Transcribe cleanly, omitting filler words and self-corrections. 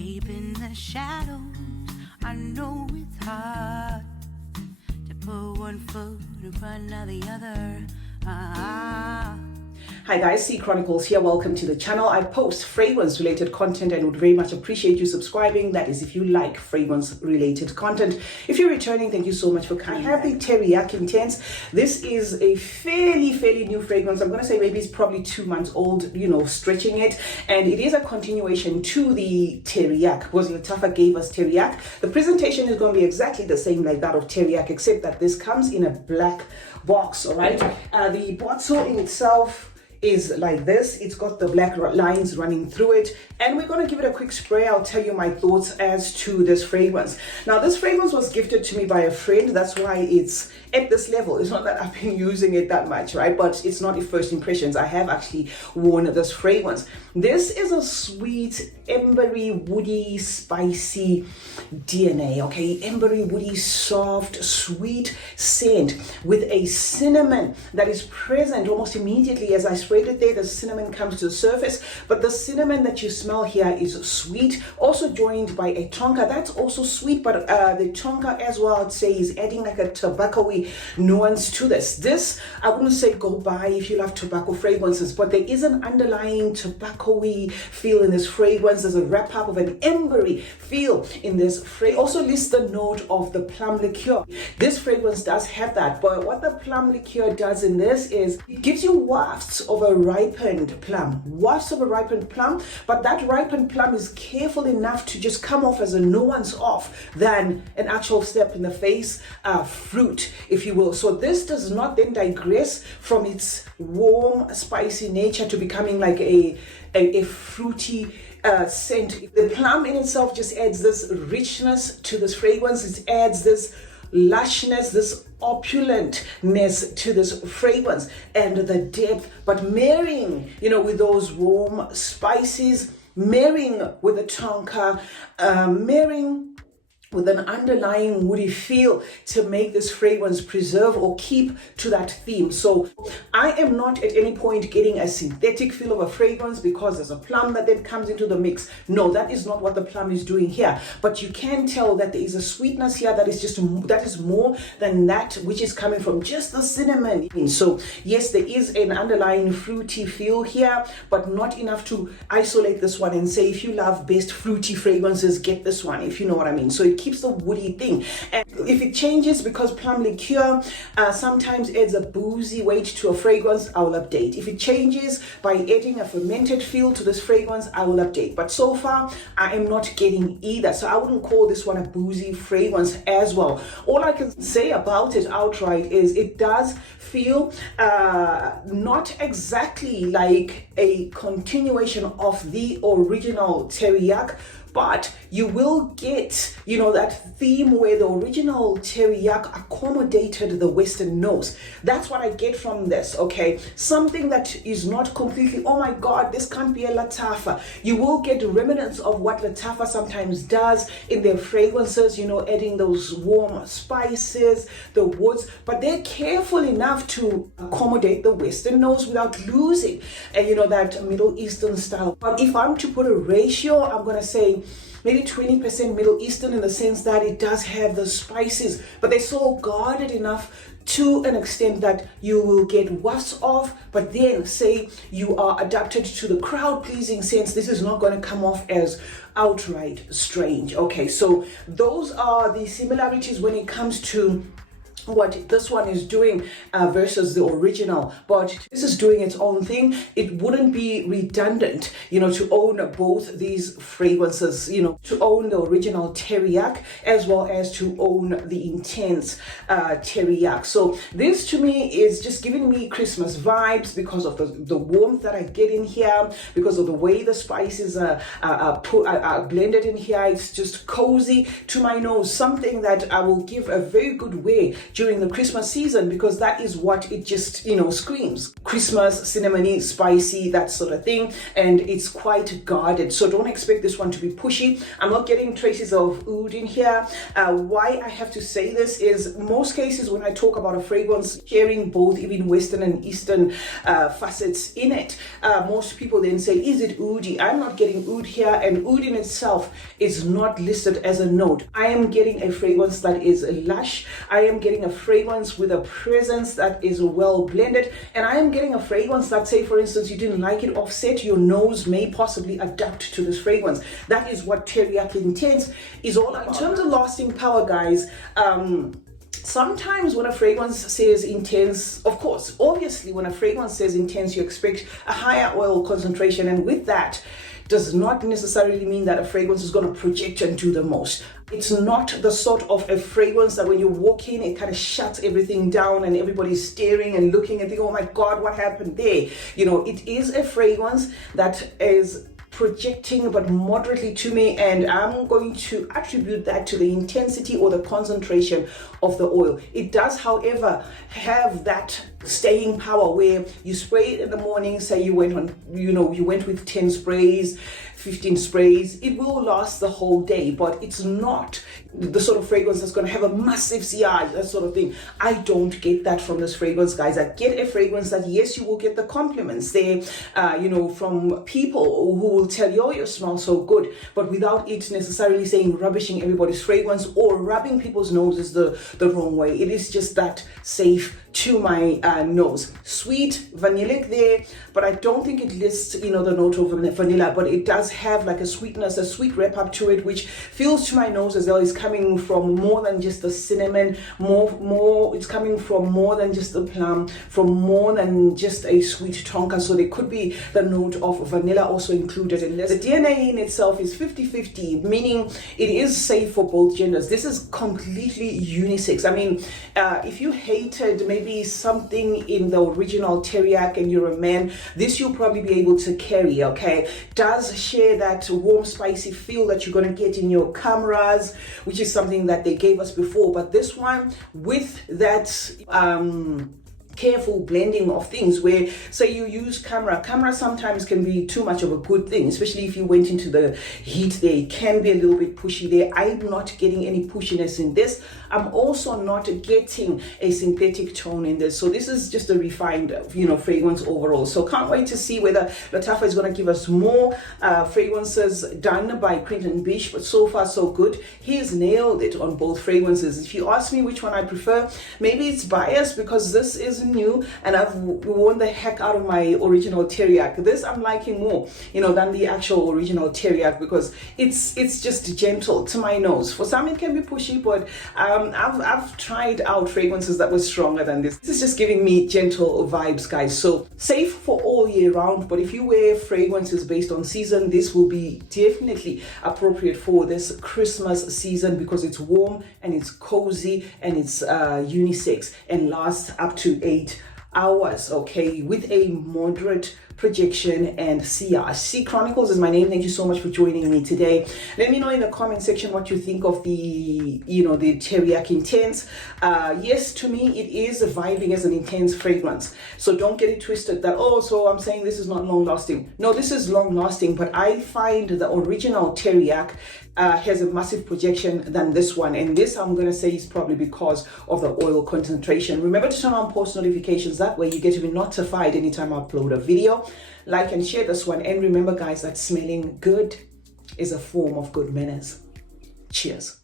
escaping the shadows. I know it's hard to put one foot in front of the other. Hi guys, CeeChronicles here. Welcome to the channel. I post fragrance related content and would very much appreciate you subscribing. That is if you like fragrance related content. If you're returning, thank you so much for coming. I have the Teriaq Intense. This is a fairly new fragrance. I'm going to say maybe it's probably 2 months old, stretching it. And it is a continuation to the Teriaq, because Lattafa gave us Teriaq. The presentation is going to be exactly the same like that of Teriaq, except that this comes in a black box, all right? The bottle in itself is like this. It's got the black lines running through it, and we're going to give it a quick spray. I'll tell you my thoughts as to this fragrance. Now, this fragrance was gifted to me by a friend. That's why it's at this level. It's not that I've been using it that much, right? But it's not the first impressions. I have actually worn this fragrance. This is a sweet, embery, woody, spicy DNA, okay? Embery, woody, soft, sweet scent with a cinnamon that is present almost immediately. As I sprayed it there, the cinnamon comes to the surface, but the cinnamon that you smell here is sweet, also joined by a tonka. That's also sweet, but the tonka as well, I'd say, is adding like a tobacco-y nuance to this. This, I wouldn't say go buy if you love tobacco fragrances, but there is an underlying tobacco-y feel in this fragrance. There's a wrap-up of an embery feel in this fragrance. Also lists the note of the plum liqueur. This fragrance does have that, but what the plum liqueur does in this is it gives you wafts of a ripened plum. Wafts of a ripened plum, but that ripened plum is careful enough to just come off as a nuance off than an actual step in the face fruit, if you will. So this does not then digress from its warm, spicy nature to becoming like a fruity scent. The plum in itself just adds this richness to this fragrance. It adds this lushness, this opulentness to this fragrance, and the depth, but marrying, with those warm spices, marrying with the tonka, marrying with an underlying woody feel to make this fragrance preserve or keep to that theme. So I am not at any point getting a synthetic feel of a fragrance because there's a plum that then comes into the mix. No, that is not what the plum is doing here. But you can tell that there is a sweetness here that is more than that which is coming from just the cinnamon. So yes, there is an underlying fruity feel here, but not enough to isolate this one and say if you love best fruity fragrances, get this one, if you know what I mean. So it keeps the woody thing. And if it changes because plum liqueur sometimes adds a boozy weight to a fragrance, I will update. If it changes by adding a fermented feel to this fragrance, I will update. But so far, I am not getting either. So I wouldn't call this one a boozy fragrance as well. All I can say about it outright is it does feel not exactly like a continuation of the original Teriaq, but you will get, that theme where the original Teriaq accommodated the Western nose. That's what I get from this, okay? Something that is not completely, oh my God, this can't be a Lattafa. You will get remnants of what Lattafa sometimes does in their fragrances, adding those warm spices, the woods, but they're careful enough to accommodate the Western nose without losing, that Middle Eastern style. But if I'm to put a ratio, I'm going to say maybe 20% Middle Eastern in the sense that it does have the spices, but they're so guarded enough to an extent that you will get wafts of, but then say you are adapted to the crowd pleasing sense, this is not going to come off as outright strange. Okay, so those are the similarities when it comes to what this one is doing versus the original, but this is doing its own thing. It wouldn't be redundant, to own both these fragrances, to own the original Teriaq as well as to own the intense Teriaq. So this to me is just giving me Christmas vibes because of the warmth that I get in here, because of the way the spices are blended in here. It's just cozy to my nose, something that I will give a very good wear during the Christmas season, because that is what it just, screams. Christmas, cinnamony, spicy, that sort of thing. And it's quite guarded. So don't expect this one to be pushy. I'm not getting traces of oud in here. Why I have to say this is most cases when I talk about a fragrance sharing both even Western and Eastern facets in it, most people then say, is it oudy? I'm not getting oud here, and oud in itself is not listed as a note. I am getting a fragrance that is lush. I am getting a fragrance with a presence that is well blended, and I am getting a fragrance that, say for instance, you didn't like it offset, your nose may possibly adapt to this fragrance. That is what Teriaq Intense is all about. In terms of lasting power, guys, sometimes when a fragrance says intense, of course, obviously when a fragrance says intense, you expect a higher oil concentration, and with that does not necessarily mean that a fragrance is going to project and do the most. It's not the sort of a fragrance that when you walk in, it kind of shuts everything down and everybody's staring and looking and thinking, oh my God, what happened there? It is a fragrance that is projecting but moderately to me, and I'm going to attribute that to the intensity or the concentration of the oil. It does, however, have that staying power where you spray it in the morning, say you went with 10 sprays, 15 sprays, it will last the whole day, but it's not the sort of fragrance that's going to have a massive CI, that sort of thing. I don't get that from this fragrance, guys. I get a fragrance that, yes, you will get the compliments there, from people who will tell you, oh, you smell so good, but without it necessarily saying rubbishing everybody's fragrance or rubbing people's noses the wrong way. It is just that safe to my nose. Sweet, vanillic there, but I don't think it lists, the note of vanilla, but it does have like a sweetness, a sweet wrap up to it, which feels to my nose as though it's coming from more than just the cinnamon, it's coming from more than just the plum, from more than just a sweet tonka. So there could be the note of vanilla also included in this. The DNA in itself is 50-50, meaning it is safe for both genders. This is completely unisex. I mean, if you hated maybe something in the original Teriaq and you're a man, this you'll probably be able to carry, okay? Does share that warm, spicy feel that you're going to get in your cameras, which is something that they gave us before, but this one with that careful blending of things where, say, you use camera sometimes can be too much of a good thing, especially if you went into the heat there. It can be a little bit pushy there. I'm not getting any pushiness in this. I'm also not getting a synthetic tone in this. So this is just a refined, fragrance overall. So can't wait to see whether Lattafa is going to give us more fragrances done by Quentin Bish, but so far so good. He's nailed it on both fragrances. If you ask me which one I prefer, maybe it's biased because this is new and I've worn the heck out of my original Teriaq. This I'm liking more, than the actual original Teriaq because it's just gentle to my nose. For some it can be pushy, but I've tried out fragrances that were stronger than this. This is just giving me gentle vibes, guys. So safe for all year round, but if you wear fragrances based on season, this will be definitely appropriate for this Christmas season because it's warm and it's cozy and it's unisex and lasts up to 8 hours, okay, with a moderate projection and CR. CeeChronicles is my name. Thank you so much for joining me today. Let me know in the comment section what you think of the Teriaq Intense. Yes, to me, it is vibing as an intense fragrance. So don't get it twisted that, so I'm saying this is not long lasting. No, this is long lasting, but I find the original Teriaq has a massive projection than this one, and this I'm going to say is probably because of the oil concentration. Remember to turn on post notifications, that way you get to be notified anytime I upload a video. Like and share this one, and remember guys that smelling good is a form of good manners. Cheers.